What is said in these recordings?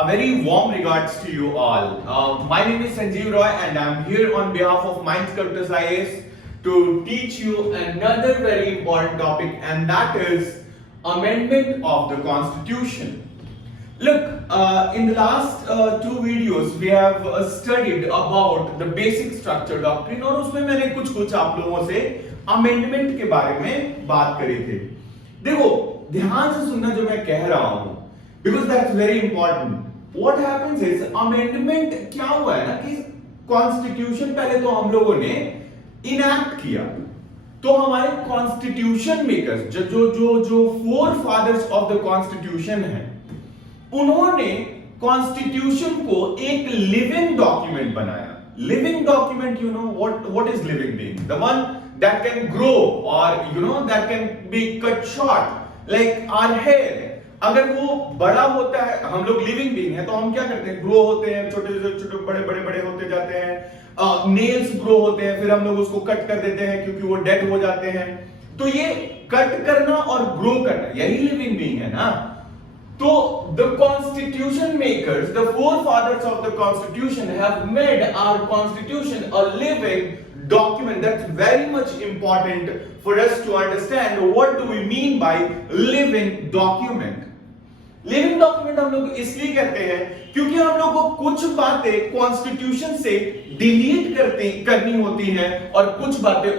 A very warm regards to you all. My name is Sanjeev Roy and I'm here on behalf of Mindsculptors IAS to teach you another very important topic, and that is amendment of the Constitution. Look, in the last two videos we have studied about the basic structure doctrine और उसमें मैंने कुछ आप लोगों से amendment के बारे में बात करी थी. देखो ध्यान से सुनना जो मैं कह रहा हूं, because that's very important. What happens is amendment क्या हुआ है ना कि कॉन्स्टिट्यूशन पहले तो हम लोगों ने इनैक्ट किया, तो हमारे कॉन्स्टिट्यूशन मेकर्स जो forefathers of the constitution है, उन्होंने कॉन्स्टिट्यूशन को एक लिविंग डॉक्यूमेंट बनाया. Living document, you know what is living being? The one that can grow और you know that can be cut short like our hair. अगर वो बड़ा होता है, हम लोग लिविंग बीइंग है तो हम क्या करते हैं, ग्रो होते हैं, छोटे छोटे बड़े होते जाते हैं. नेल्स ग्रो होते हैं, फिर हम लोग उसको कट कर देते हैं क्योंकि वो डेड हो जाते हैं. तो ये कट करना और ग्रो करना यही लिविंग बीइंग है ना. तो the constitution makers, the forefathers of the constitution have made our constitution a living document. That's very much important for us to understand what do we mean by living document. Living document हम लोग इसलिए कहते हैं क्योंकि हम लोग को कुछ बातें कॉन्स्टिट्यूशन से डिलीट करनी होती हैं और कुछ बातें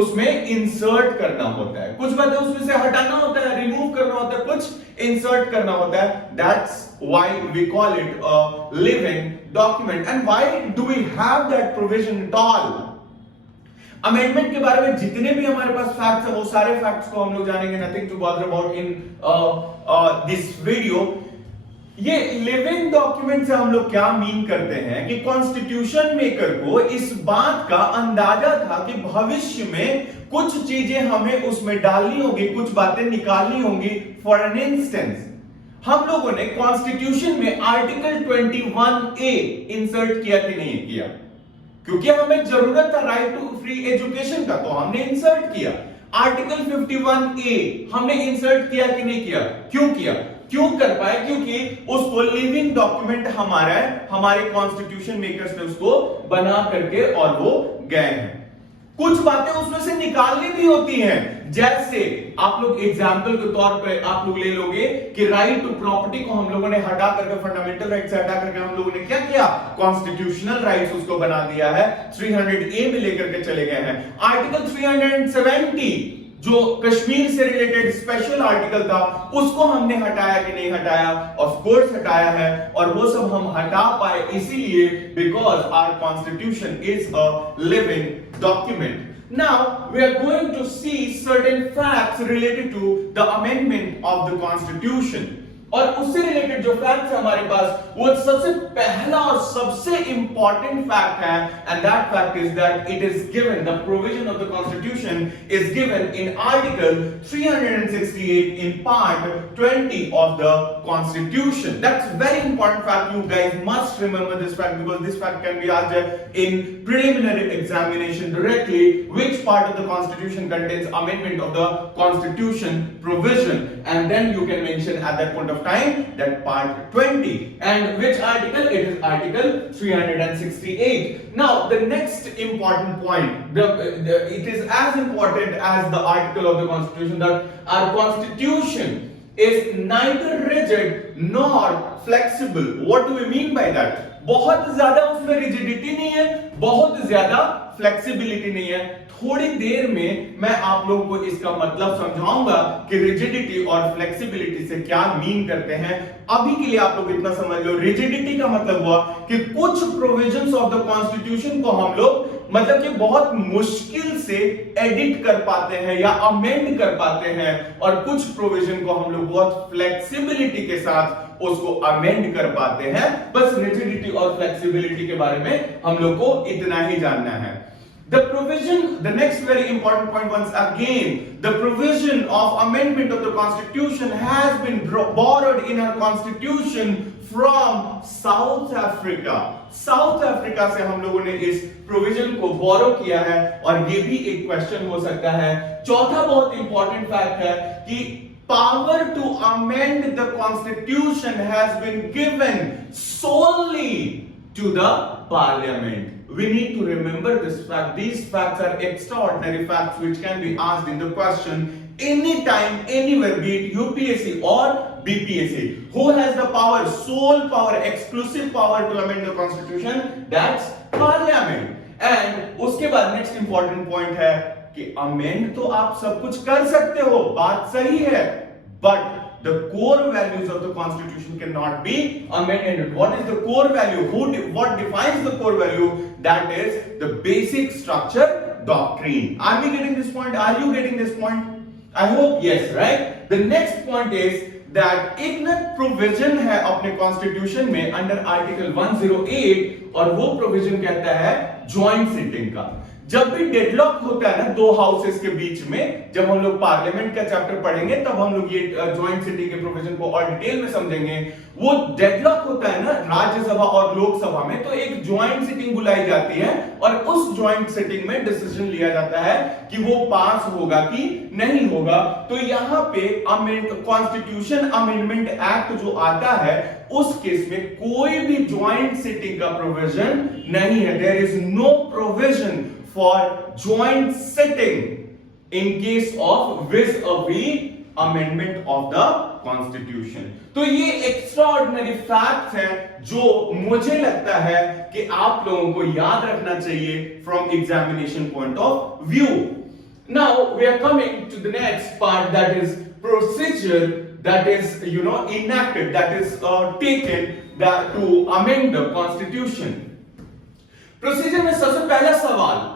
उसमें इंसर्ट करना होता है, कुछ बातें उसमें से हटाना होता है, रिमूव करना होता है, कुछ इंसर्ट करना होता है. That's why we call it a living document. And why do we have that provision at all? Amendment के बारे में जितने भी हमारे पास फैक्ट्स हैं वो सारे फैक्ट्स को हम लोग जानेंगे. Nothing to bother about in this video. ये लिविंग डॉक्यूमेंट से हम लोग क्या मीन करते हैं कि कॉन्स्टिट्यूशन मेकर को इस बात का अंदाजा था कि भविष्य में कुछ चीजें हमें उसमें डालनी होगी, कुछ बातें निकालनी होंगी. फॉर एन इंस्टेंस, हम लोगों ने कॉन्स्टिट्यूशन में आर्टिकल 21A इंसर्ट किया कि नहीं किया? क्योंकि हमें जरूरत था राइट टू फ्री एजुकेशन का, तो हमने इंसर्ट किया. आर्टिकल 51A हमने इंसर्ट किया कि नहीं किया? क्यों किया? क्यों कर पाए? क्योंकि उसको लिविंग डॉक्यूमेंट हमारे कॉन्स्टिट्यूशन मेकर्स ने उसको बना करके और वो गए हैं. कुछ बातें उसमें से निकालनी भी होती हैं, जैसे आप लोग एग्जाम्पल के तौर पे आप लोग ले लोगे कि राइट टू प्रॉपर्टी को हम लोगों ने हटा करके, फंडामेंटल राइट से हटा करके हम लोगों ने क्या किया, कॉन्स्टिट्यूशनल राइट्स उसको बना दिया है. 300A में लेकर के चले गए हैं. आर्टिकल 370 जो कश्मीर से रिलेटेड स्पेशल आर्टिकल था, उसको हमने हटाया कि नहीं हटाया? ऑफ कोर्स हटाया है. और वो सब हम हटा पाए इसीलिए because our constitution is a living document. Now we are going to see certain facts related to the amendment of the constitution. और उससे रिलेटेड जो फैक्ट्स है हमारे पास, वो सबसे पहला और सबसे इंपॉर्टेंट फैक्ट है, and that fact is that it is given, the provision of the constitution is given in article 368 in part 20 of the constitution. That's very important fact. You guys must remember this fact because this fact can be asked in preliminary examination directly. Which part of the constitution contains amendment of the constitution provision? And then you can mention at that point of time that part 20. And which article? It is article 368. Now the next important point, it is as important as the article of the constitution that our constitution is neither rigid nor flexible. What do we mean by that? बहुत ज्यादा उसमें rigidity नहीं है, बहुत ज्यादा flexibility नहीं है. थोड़ी देर में मैं आप लोगों को इसका मतलब समझाऊंगा कि रिजिडिटी और फ्लेक्सिबिलिटी से क्या मीन करते हैं. अभी के लिए आप लोग इतना समझ लो, रिजिडिटी का मतलब हुआ कि कुछ प्रोविजंस ऑफ द कॉन्स्टिट्यूशन को हम लोग मतलब कि बहुत मुश्किल से एडिट कर पाते हैं या अमेंड कर पाते हैं, और कुछ प्रोविजन को हम लोग बहुत फ्लेक्सिबिलिटी के साथ उसको अमेंड कर पाते हैं. बस रिजिडिटी और फ्लेक्सिबिलिटी के बारे में हम लोग को इतना ही जानना है. The provision, the next very important point once again, the provision of amendment of the constitution has been borrowed in our constitution from South Africa. South Africa से हम लोगों ने इस प्रोविजन को बोरो किया है, और ये भी एक क्वेश्चन हो सकता है. चौथा बहुत इंपॉर्टेंट फैक्ट है कि power to amend the constitution has been given solely to the parliament. We need to remember this fact. These facts are extraordinary facts which can be asked in the question anytime, anywhere, be it UPSC or BPSC. Who has the power, sole power, exclusive power to amend the constitution? That's parliament. And उसके बाद next important point है कि amend तो आप सब कुछ कर सकते हो, बात सही है, but the core values of the constitution cannot be amended. What is the core value? What defines the core value? That is the basic structure doctrine. Are we getting this point? Are you getting this point? I hope yes, right? The next point is that एक ना provision है अपने constitution में under article 108 और वो provision कहता है joint sitting का। जब भी डेडलॉक होता है ना दो हाउसेस के बीच में, जब हम लोग पार्लियामेंट का चैप्टर पढ़ेंगे तब हम लोग ये जॉइंट सिटिंग के प्रोविजन को और डिटेल में समझेंगे। वो डेडलॉक होता है ना राज्यसभा और लोकसभा में, तो एक जॉइंट सिटिंग बुलाई जाती है और उस जॉइंट सिटिंग में डिसीजन लिया जाता है कि वो पास होगा कि नहीं होगा। तो यहाँ पे कॉन्स्टिट्यूशन अमेंडमेंट एक्ट जो आता है उस केस में कोई भी जॉइंट सिटिंग का प्रोविजन नहीं है। There is no provision for joint sitting in case of vis-a-vis amendment of the constitution। तो ये extraordinary facts है जो मुझे लगता है कि आप लोगों को याद रखना चाहिए from examination point of view। Now we are coming to the next part, that is procedure that is enacted, that is taken that to amend the constitution। Procedure में सबसे पहला सवाल,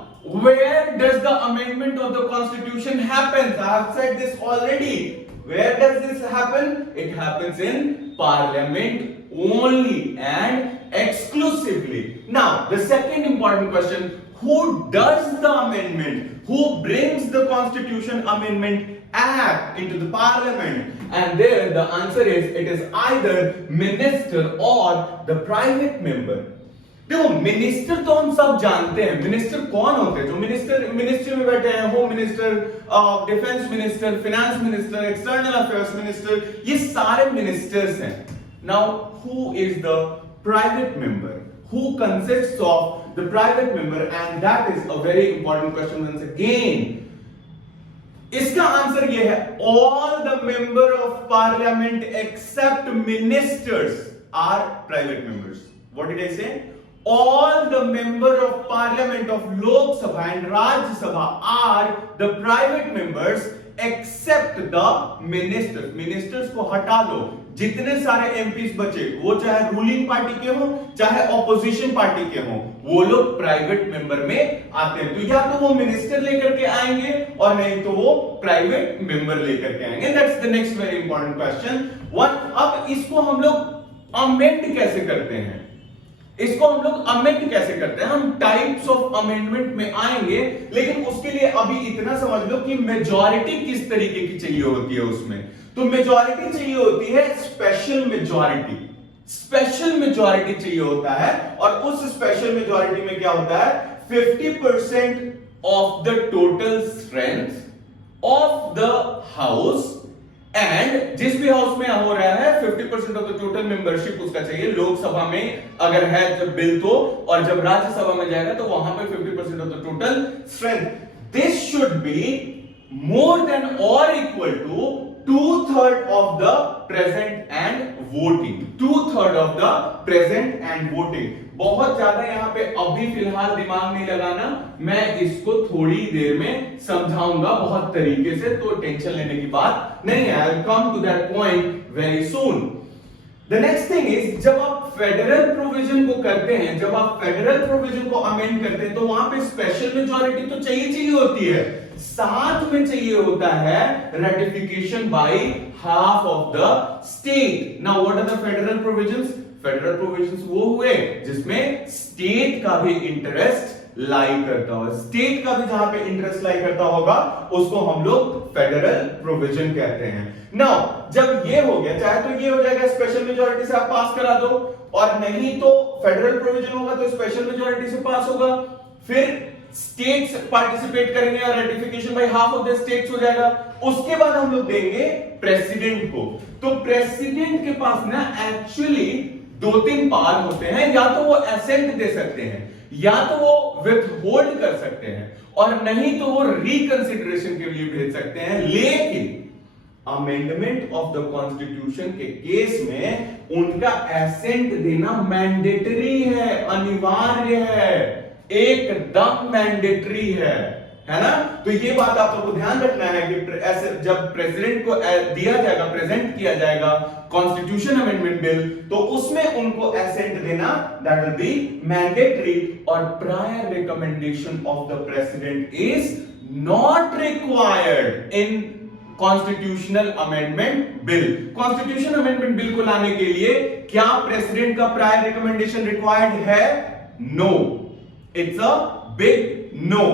where does the amendment of the constitution happens? I have said this already. Where does this happen? It happens in parliament only and exclusively. Now the second important question, who does the amendment? Who brings the constitution amendment act into the parliament? And there the answer is, it is either minister or the private member। देखो minister तो हम सब जानते हैं, minister कौन होते हैं? जो मिनिस्ट्री में बैठे हैं, home minister, defence minister, finance minister, external affairs minister, ये सारे मिनिस्टर्स हैं। Now who is the private member? Who consists of the private member? And that is a very important question once again. इसका answer ये है, all the member of parliament except ministers are private members. What did I say? All the member of parliament of Lok Sabha and Rajya Sabha are the private members except the ministers। ministers को हटा दो, जितने सारे MPs बचे वो चाहे ruling party के हो चाहे ऑपोजिशन पार्टी के हो, वो लोग प्राइवेट मेंबर में आते हैं। तो या तो वो मिनिस्टर लेकर के आएंगे और नहीं तो वो प्राइवेट मेंबर लेकर के आएंगे। That's the next very important question one. अब इसको हम लोग अमेंड कैसे करते हैं? इसको हम लोग अमेंड कैसे करते हैं? हम टाइप्स ऑफ अमेंडमेंट में आएंगे, लेकिन उसके लिए अभी इतना समझ लो कि मेजॉरिटी किस तरीके की चाहिए होती है उसमें। तो मेजॉरिटी चाहिए होती है स्पेशल मेजॉरिटी। स्पेशल मेजॉरिटी चाहिए होता है और उस स्पेशल मेजॉरिटी में क्या होता है? 50% of the total strength of the house, and जिस भी हाउस में हो रहा है 50% ऑफ द टोटल मेंबरशिप उसका चाहिए। लोकसभा में अगर है जब बिल तो, और जब राज्यसभा में जाएगा तो वहां पे 50% of the total strength. This should be more than और equal to 2/3 of the present and voting. 2/3 of the present and voting. बहुत ज्यादा यहाँ पे अभी फिलहाल दिमाग नहीं लगाना, मैं इसको थोड़ी देर में समझाऊंगा बहुत तरीके से, तो टेंशन लेने की बात नहीं है। I will come to that point very soon. The next thing is, जब आप फेडरल प्रोविजन को करते हैं, जब आप फेडरल प्रोविजन को अमेंड करते हैं तो वहां पे स्पेशल मेजॉरिटी तो चाहिए होती है, साथ में चाहिए होता है ratification by half of the state. Now what are the federal provisions? Federal provisions वो हुए जिसमें स्टेट का भी इंटरेस्ट लाई करता होगा। स्टेट का भी जहां पे इंटरेस्ट लाई करता होगा उसको हम लोग फेडरल प्रोविजन कहते हैं। नाउ जब ये हो गया, चाहे तो ये हो जाएगा स्पेशल मेजॉरिटी से आप पास करा दो, और नहीं तो फेडरल प्रोविजन होगा तो स्पेशल मेजॉरिटी से पास होगा। फिर स्टेट्स पार्टिसिपेट करेंगे और ratification by half of the states हो जाएगा। उसके बाद हम लोग देंगे प्रेसिडेंट को। तो प्रेसिडेंट के पास ना एक्चुअली 2-3 पावर होते हैं, या तो वो असेंट दे सकते हैं, या तो वो विथहोल्ड कर सकते हैं, और नहीं तो वो रिकंसिडरेशन के लिए भेज सकते हैं। लेकिन अमेंडमेंट ऑफ द कॉन्स्टिट्यूशन के केस में उनका एसेंट देना मैंडेटरी है, अनिवार्य है, एकदम मैंडेटरी है ना। तो ये बात आप लोगों को ध्यान रखना है कि ऐसे जब प्रेसिडेंट को दिया जाएगा, प्रेजेंट किया जाएगा कॉन्स्टिट्यूशन अमेंडमेंट बिल, तो उसमें उनको एसेंट देना दैट विल बी मैंडेटरी, और prior recommendation of the president is not required in constitutional amendment bill. Constitution amendment bill को लाने के लिए क्या प्रेसिडेंट का प्रायर रिकमेंडेशन रिक्वायर्ड है? No, it's a big no,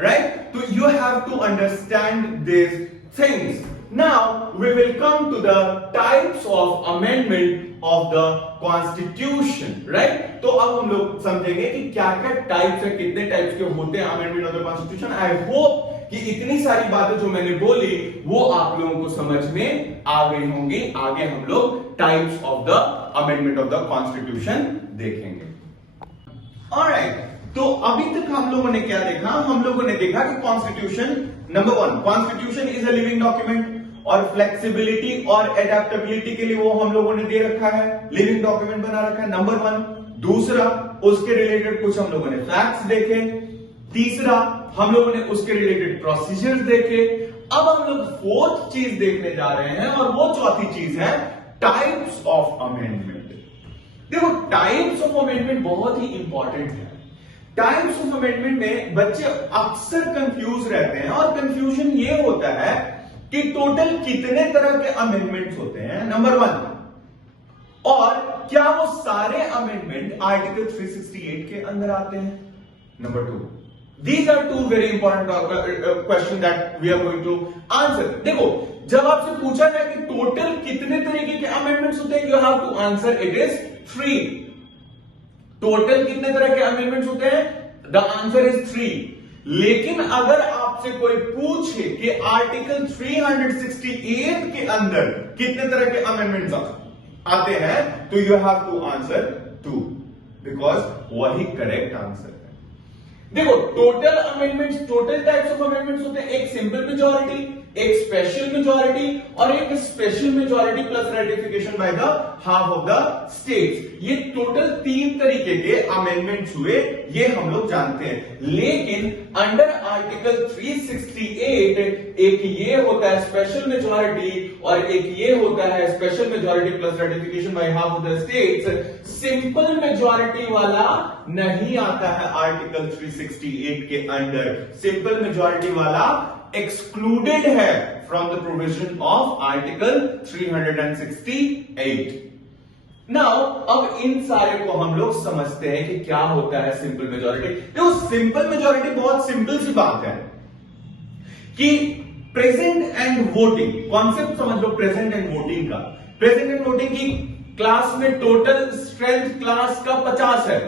right? So you have to understand these things. Now we will come to the types of amendment of the constitution, right? तो अब हम लोग समझेंगे कि क्या क्या टाइप्स है, कितने टाइप्स के होते हैं amendment of the constitution. I hope कि इतनी सारी बातें जो मैंने बोली वो आप लोगों को समझ में आ गई होंगी। आगे हम लोग types of the amendment of the constitution देखेंगे। ऑलराइट, तो अभी तक हम लोगों ने क्या देखा? हम लोगों ने देखा कि constitution, number 1, constitution is a living document, और फ्लेक्सिबिलिटी और एडेप्टेबिलिटी के लिए वो हम लोगों ने दे रखा है, लिविंग डॉक्यूमेंट बना रखा है, नंबर 1। दूसरा, उसके रिलेटेड कुछ हम लोगों ने फैक्ट्स देखे। तीसरा, हम लोगों ने उसके रिलेटेड प्रोसीजर्स देखे। अब हम लोग 4th चीज देखने जा रहे हैं, और वो चौथी चीज है टाइप्स ऑफ अमेंडमेंट। देखो, टाइप्स ऑफ अमेंडमेंट बहुत ही इंपॉर्टेंट है। टाइप्स ऑफ अमेंडमेंट में बच्चे अक्सर कंफ्यूज रहते हैं, और कंफ्यूजन ये होता है कि टोटल कितने तरह के अमेंडमेंट्स होते हैं, नंबर 1, और क्या वो सारे अमेंडमेंट आर्टिकल 368 के अंदर आते हैं, number 2। These are two very important questions that we are going to answer. देखो, जब आपसे पूछा जाए कि टोटल कितने तरीके के अमेंडमेंट्स होते हैं, you have to answer it is 3. Total कितने तरह के अमेंडमेंट्स होते हैं? The answer is 3. लेकिन अगर आपसे कोई पूछे कि आर्टिकल 368 के अंदर कितने तरह के अमेंडमेंट्स आते हैं, तो you have to answer 2, because वही करेक्ट आंसर है। देखो, total amendments, total types of amendments होते हैं, एक सिंपल मेजॉरिटी, एक स्पेशल मेजॉरिटी, और एक special majority plus ratification by the half of the states. ये टोटल 3 तरीके के अमेंडमेंट्स हुए, ये हम लोग जानते हैं। लेकिन अंडर आर्टिकल 368 एक ये होता है स्पेशल मेजॉरिटी, और एक ये होता है special majority plus ratification by half of the states. Simple majority वाला नहीं आता है आर्टिकल 368 के अंडर। सिंपल मेजॉरिटी वाला एक्सक्लूडेड है from the provision of article 368। Now अब इन सारे को हम लोग समझते हैं कि क्या होता है सिंपल मेजॉरिटी। देखो, सिंपल मेजॉरिटी बहुत सिंपल सी बात है कि प्रेजेंट एंड वोटिंग, कॉन्सेप्ट समझ लो प्रेजेंट एंड वोटिंग का। प्रेजेंट एंड वोटिंग की क्लास में टोटल स्ट्रेंथ क्लास का 50 है,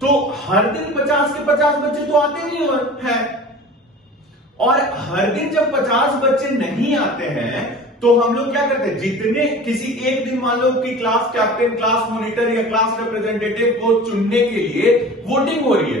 तो हर दिन 50 के 50 बच्चे तो आते नहीं है, और हर दिन जब 50 बच्चे नहीं आते हैं तो हम लोग क्या करते हैं, जितने किसी एक दिन मान लो कि क्लास कैप्टन, क्लास मॉनिटर या क्लास रिप्रेजेंटेटिव को चुनने के लिए वोटिंग हो रही है,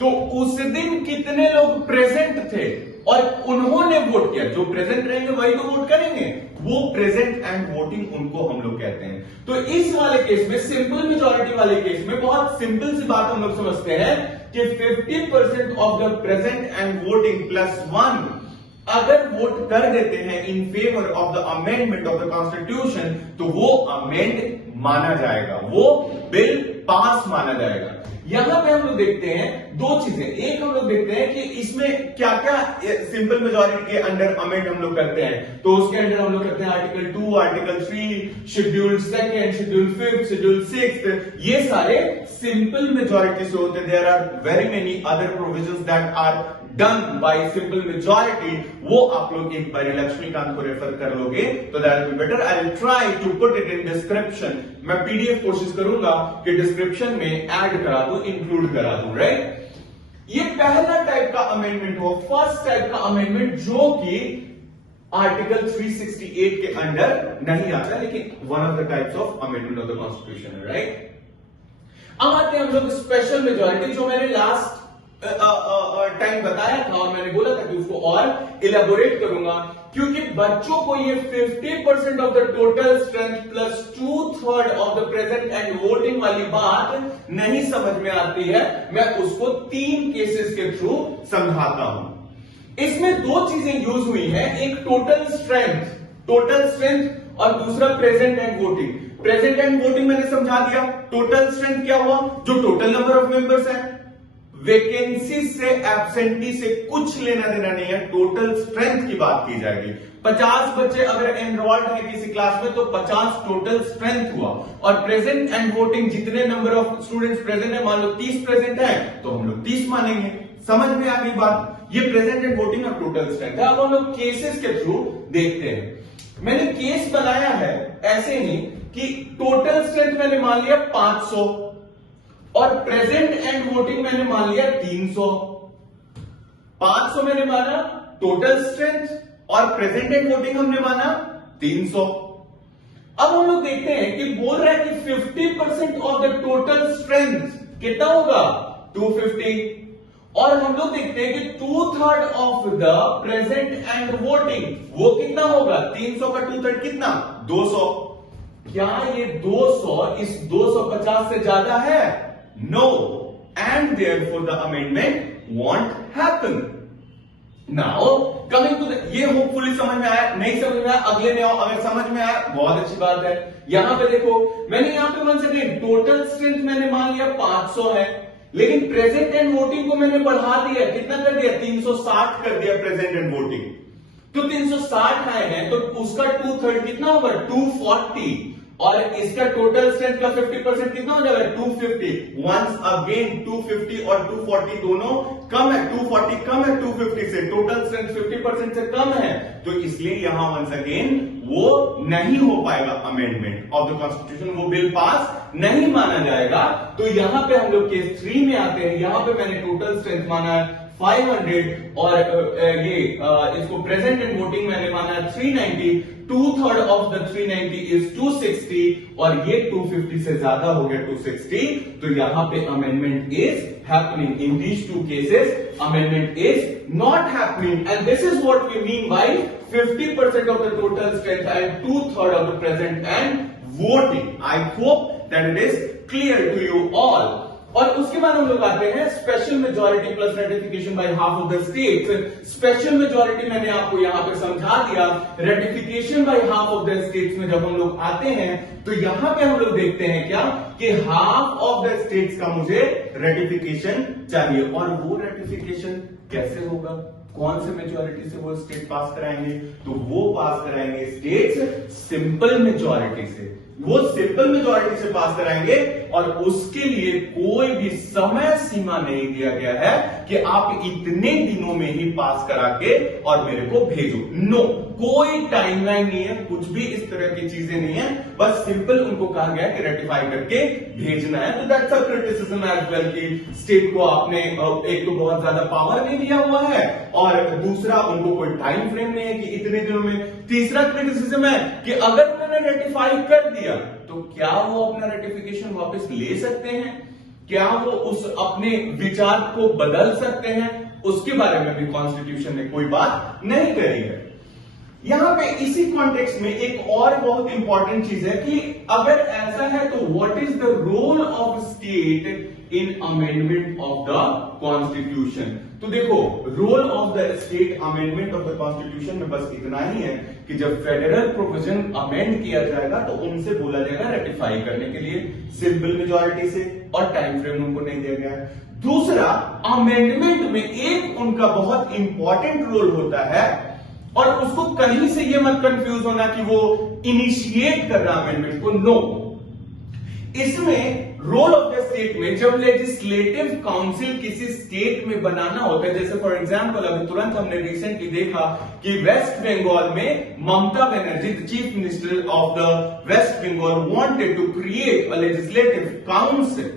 तो उस दिन कितने लोग प्रेजेंट थे और उन्होंने वोट किया, जो प्रेजेंट रहेंगे वही तो वोट करेंगे, वो प्रेजेंट एंड वोटिंग उनको हम लोग कहते हैं। तो इस वाले केस में, सिंपल मेजॉरिटी वाले केस में बहुत सिंपल सी बात हम लोग समझते हैं कि 50% of the present and voting plus 1 अगर वोट कर देते हैं in favour of the amendment of the constitution, तो वो अमेंड माना जाएगा, वो बिल पास माना जाएगा। यहां पे हम लोग देखते हैं 2 चीजें। एक हम लोग देखते हैं कि इसमें क्या क्या सिंपल मेजॉरिटी के अंडर अमेंड हम लोग करते हैं, तो उसके अंडर हम लोग करते हैं article 2, article 3, schedule 2, schedule 5, schedule 6, ये सारे सिंपल मेजॉरिटी से होते हैं। There are very many other provisions that are done by simple majority, वो आप लोग एक बार लक्ष्मीकांत को रेफर कर लोगे तो that will be better. I will try to put it in description, मैं पीडीएफ कोशिश करूंगा कि डिस्क्रिप्शन में ऐड करा दूं, इंक्लूड करा दूं, राइट। ये पहला टाइप का अमेंडमेंट हो, फर्स्ट टाइप का अमेंडमेंट जो कि आर्टिकल 368 के अंडर नहीं आता, लेकिन one of the types of amendment of the constitution है, राइट। अब आते हैं हम लोग स्पेशल मेजॉरिटी, जो मैंने लास्ट टाइम बताया था और मैंने बोला था कि उसको और इलेबोरेट करूंगा, क्योंकि बच्चों को ये 50% of the total strength plus 2/3 of the present and voting वाली बात नहीं समझ में आती है। मैं उसको 3 केसेस के थ्रू समझाता हूं। इसमें 2 चीजें यूज हुई हैं, एक टोटल स्ट्रेंथ और दूसरा present and voting. Present and voting मैंने समझा दिया। टोटल स्ट्रेंथ क्या हुआ, जो टोटल नंबर ऑफ मेंबर्स है। वैकेंसी से एब्सेंटी से कुछ लेना देना नहीं है, टोटल स्ट्रेंथ की बात की जाएगी। 50 बच्चे अगर एनरोल्ड है किसी क्लास में तो 50 टोटल स्ट्रेंथ हुआ। और प्रेजेंट एंड वोटिंग, जितने नंबर ऑफ स्टूडेंट्स प्रेजेंट है, मान लो 30 प्रेजेंट है तो हम लोग 30 मानेंगे। समझ में आ गई बात। ये प्रेजेंट एंड वोटिंग और टोटल स्ट्रेंथ है। अब हम लोग केसेस के थ्रू देखते हैं। मैंने केस बनाया है ऐसे ही कि टोटल स्ट्रेंथ मैंने मान लिया 500 और प्रेजेंट एंड वोटिंग मैंने मान लिया 300। 500 मैंने माना टोटल स्ट्रेंथ और प्रेजेंट एंड वोटिंग हमने माना 300। अब हम लोग देखते हैं कि बोल रहा है कि 50% ऑफ द टोटल स्ट्रेंथ कितना होगा, 250। और हम लोग देखते हैं कि 2/3 of the present and voting, वो कितना होगा, 300 का 2/3 कितना, 200। क्या ये 200 इस 250 से ज्यादा है? No, and therefore the amendment won't happen. Now, coming to the, ये होपफुली समझ में आया, नहीं समझ में आया अगले में आओ, अगर समझ में आया बहुत अच्छी बात है। यहां पे देखो, मैंने यहां पे वन सेकेंड टोटल स्ट्रेंथ मैंने मान लिया 500 है, लेकिन प्रेजेंट एंड वोटिंग को मैंने बढ़ा दिया, कितना कर दिया, 360 कर दिया प्रेजेंट एंड वोटिंग। तो 360 आए हैं तो उसका 2/3 कितना होगा, 240। और इसका टोटल स्ट्रेंथ का 50% कितना हो जाएगा, 250। वंस अगेन 250 और 240 दोनों कम है, 240 कम है 250 से, टोटल स्ट्रेंथ 50% से कम है, तो इसलिए यहां वंस अगेन वो नहीं हो पाएगा अमेंडमेंट ऑफ द कॉन्स्टिट्यूशन, वो बिल पास नहीं माना जाएगा। तो यहां पे हम लोग केस 3 में आते हैं। यहां पे मैंने टोटल स्ट्रेंथ माना है 500 और इसको प्रेजेंट एंड वोटिंग मैंने माना 390। 2/3 ऑफ द 390 इज 260 और ये 250 से ज्यादा हो गया 260। तो यहां पे amendment is happening. In these 2 cases amendment is not happening and this is what we mean by 50% of the total strength and 2/3 of the present and voting. I hope that it is clear to you all. और उसके बाद हम लोग आते हैं special majority plus ratification by half of the states. Special majority मैंने आपको यहां पे समझा दिया। Ratification by half of the states में जब हम लोग आते हैं तो यहां पे हम लोग देखते हैं क्या कि हाफ ऑफ द स्टेट्स का मुझे रेटिफिकेशन चाहिए। और वो रेटिफिकेशन कैसे होगा, कौन से मेजॉरिटी से वो स्टेट पास कराएंगे, तो वो पास कराएंगे स्टेट्स सिंपल मेजॉरिटी से। वो सिंपल मेजॉरिटी से पास कराएंगे और उसके लिए कोई भी समय सीमा नहीं दिया गया है कि आप इतने दिनों में ही पास करा के और मेरे को भेजो। नो, कोई टाइमलाइन नहीं है, कुछ भी इस तरह की चीजें नहीं है। बस सिंपल उनको कहा गया कि रेटिफाई करके भेजना है। तो that's a criticism as well कि स्टेट को आपने एक तो बहुत ज्यादा पावर नहीं दिया हुआ है और दूसरा उनको कोई टाइम फ्रेम नहीं है कि इतने दिनों में। तीसरा क्रिटिसिज्म है कि अगर उन्होंने रेटिफाई कर दिया तो क्या वो अपना रेटिफिकेशन वापस ले सकते हैं, क्या वो उस अपने विचार को बदल सकते हैं, उसके बारे में भी कॉन्स्टिट्यूशन ने कोई बात नहीं करी है। यहां पे इसी कॉन्टेक्स्ट में एक और बहुत इंपॉर्टेंट चीज है कि अगर ऐसा है तो what is the role of state in amendment of the constitution. तो देखो, role of the state amendment of the constitution में बस इतना ही है कि जब फेडरल प्रोविजन अमेंड किया जाएगा तो उनसे बोला जाएगा रेटिफाई करने के लिए सिंपल मेजॉरिटी से, और टाइम फ्रेम उनको नहीं दिया गया है। दूसरा, अमेंडमेंट में एक उनका बहुत इंपॉर्टेंट रोल होता है और उसको कहीं से ये मत कंफ्यूज होना कि वो इनिशिएट कर रहा अमेंडमेंट को। नो, इसमें रोल ऑफ द स्टेट में जब लेजिस्लेटिव काउंसिल किसी स्टेट में बनाना होता है, जैसे फॉर एग्जांपल अभी तुरंत हमने रिसेंटली देखा कि वेस्ट बंगाल में Mamata Banerjee, the chief minister of the West Bengal, wanted to create a legislative council.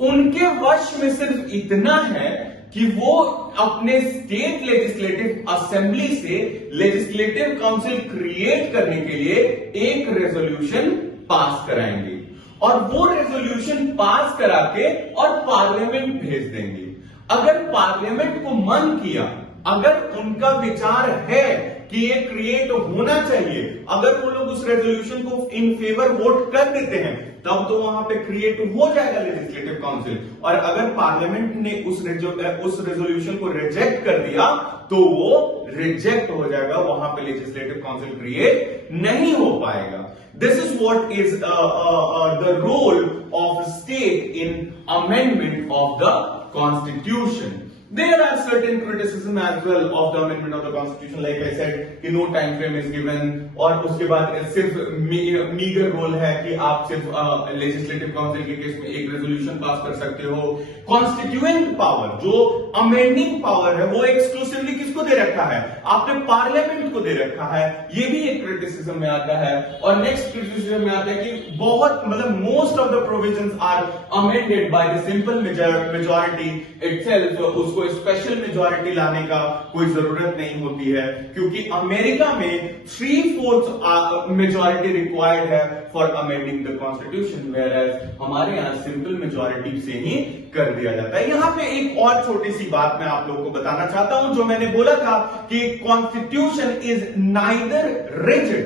उनके वश में सिर्फ इतना है कि वो अपने स्टेट लेजिस्लेटिव असेंबली से लेजिस्लेटिव काउंसिल क्रिएट करने के लिए एक रेजोल्यूशन पास कराएंगे और वो रेजोल्यूशन पास करा के और पार्लियामेंट भेज देंगे। अगर पार्लियामेंट को मन किया, अगर उनका विचार है कि ये क्रिएट होना चाहिए, अगर वो लोग उस रेजोल्यूशन को इन फेवर वोट कर देते हैं, तब तो वहां पे क्रिएट हो जाएगा लेजिस्लेटिव काउंसिल। और अगर पार्लियामेंट ने उस रेजोल्यूशन को रिजेक्ट कर दिया तो वो रिजेक्ट हो जाएगा, वहां पे लेजिस्लेटिव काउंसिल क्रिएट नहीं हो पाएगा। This is what is the role of state in amendment of the constitution. There are certain criticism as well of the amendment of the constitution, like I said, कि no time frame is given, और उसके बाद सिर्फ meagre role है कि आप सिर्फ legislative council के केस में एक रेजोल्यूशन पास कर सकते हो। कॉन्स्टिट्यूएंट पावर, जो अमेंडिंग पावर है, वो एक्सक्लूसिवली किसको दे रखा है? आपने पार्लियामेंट को दे रखा है। ये भी एक क्रिटिसिज्म में आता है। और नेक्स्ट क्रिटिसिज्म में आता है कि बहुत मतलब most of the provisions are amended by the simple majority itself. उसको स्पेशल मेजॉरिटी लाने का कोई जरूरत नहीं होती है, क्योंकि अमेरिका में 3/4 मेजॉरिटी रिक्वायर्ड है for amending the constitution, whereas हमारे यहां सिंपल मेजॉरिटी से ही कर दिया जाता है। यहां पे एक और छोटी सी बात मैं आप लोगों को बताना चाहता हूं, जो मैंने बोला था कि constitution is neither rigid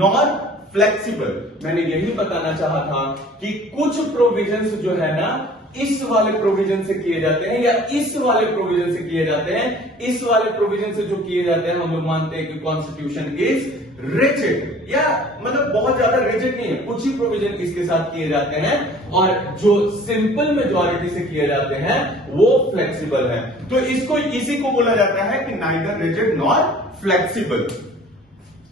nor flexible. मैंने यही बताना चाहा था कि कुछ प्रोविजंस जो है ना इस वाले प्रोविजन से किए जाते हैं या इस वाले प्रोविजन से किए जाते हैं। इस वाले प्रोविजन से जो किए जाते हैं हम लोग मानते हैं कि कॉन्स्टिट्यूशन इज रिजिड, या मतलब बहुत ज्यादा रिजिड नहीं है, कुछ ही प्रोविजन इसके साथ किए जाते हैं, और जो सिंपल मेजॉरिटी से किए जाते हैं वो फ्लेक्सिबल है। तो इसको इसी को बोला जाता है कि नाइदर रिजिड नॉर फ्लेक्सिबल।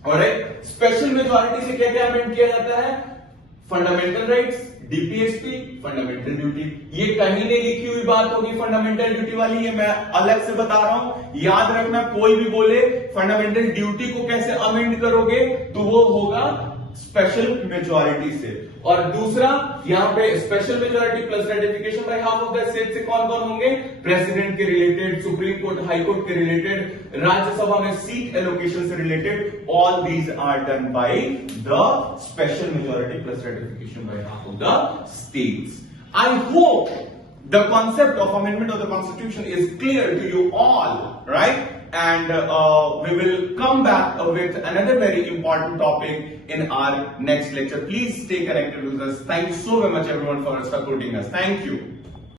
और स्पेशल मेजॉरिटी से क्या क्या अमेंड किया जाता है? Fundamental rights, DPSP, fundamental duty. ये कहीं नहीं लिखी हुई बात होगी फंडामेंटल ड्यूटी वाली, ये मैं अलग से बता रहा हूं। याद रखना, कोई भी बोले फंडामेंटल ड्यूटी को कैसे अमेंड करोगे, तो वो होगा स्पेशल मेजॉरिटी से। और दूसरा, यहां पे special majority plus ratification by half of the state से कौन कौन होंगे? प्रेसिडेंट के related, supreme court, high court के रिलेटेड, राज्यसभा में सीट एलोकेशन से related, all these are done by the special majority plus ratification by half of the states. I hope the concept of amendment of the constitution is clear to you all, right? And we will come back with another very important topic in our next lecture. Please stay connected with us. Thank you so very much everyone for supporting us. Thank you.